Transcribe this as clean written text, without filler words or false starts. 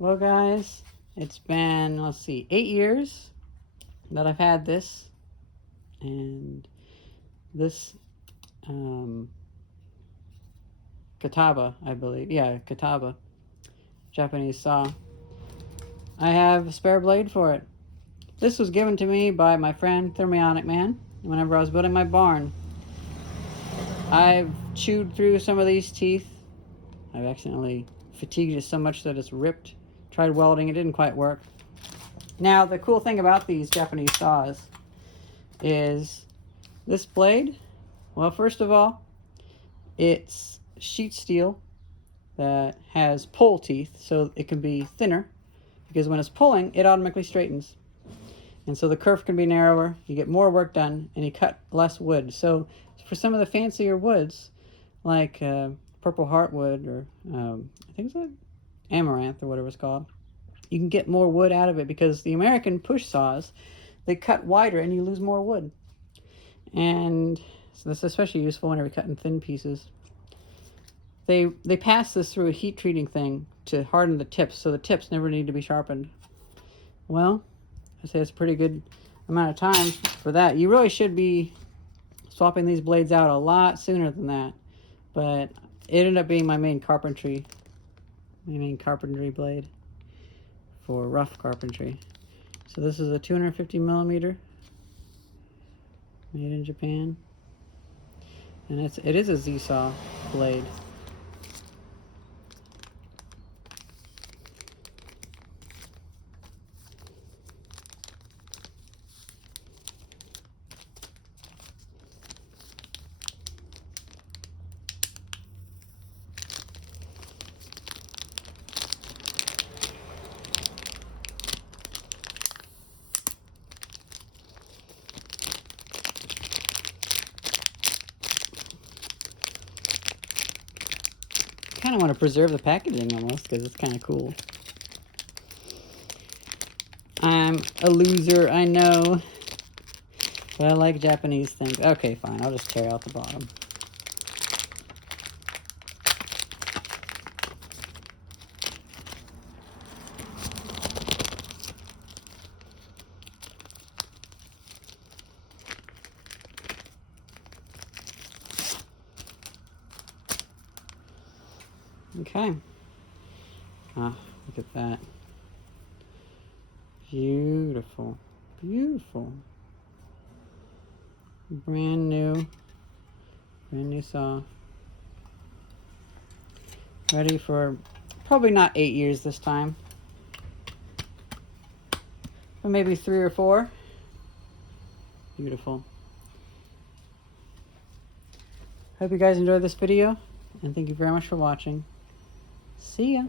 Well, guys, it's been, let's see, 8 years that I've had this. And this Kataba, I believe. Yeah, Kataba. Japanese saw. I have a spare blade for it. This was given to me by my friend Thermionic Man whenever I was building my barn. I've chewed through some of these teeth. I've accidentally fatigued it so much that it's ripped. Tried welding, it didn't quite work. Now, the cool thing about these Japanese saws is this blade. Well, first of all, it's sheet steel that has pull teeth, so it can be thinner, because when it's pulling, it automatically straightens. And so the kerf can be narrower, you get more work done, and you cut less wood. So for some of the fancier woods, like purple heartwood, or I think it's like amaranth or whatever it's called, you can get more wood out of it, because the American push saws, they cut wider and you lose more wood. And so that's especially useful whenever you're cutting thin pieces. They pass this through a heat treating thing to harden the tips, so the tips never need to be sharpened. Well, I'd say it's a pretty good amount of time for that. You really should be swapping these blades out a lot sooner than that. But it ended up being my main carpentry blade for rough carpentry. So this is a 250 millimeter, made in Japan, and it is a Z-saw blade. Kind of want to preserve the packaging almost, because it's kind of cool. I'm a loser, I know, but I like Japanese things. Okay, fine, I'll just tear out the bottom. Okay. Ah, look at that. Beautiful. Beautiful. Brand new saw. Ready for probably not 8 years this time, but maybe 3 or 4. Beautiful. Hope you guys enjoyed this video, and thank you very much for watching. See ya.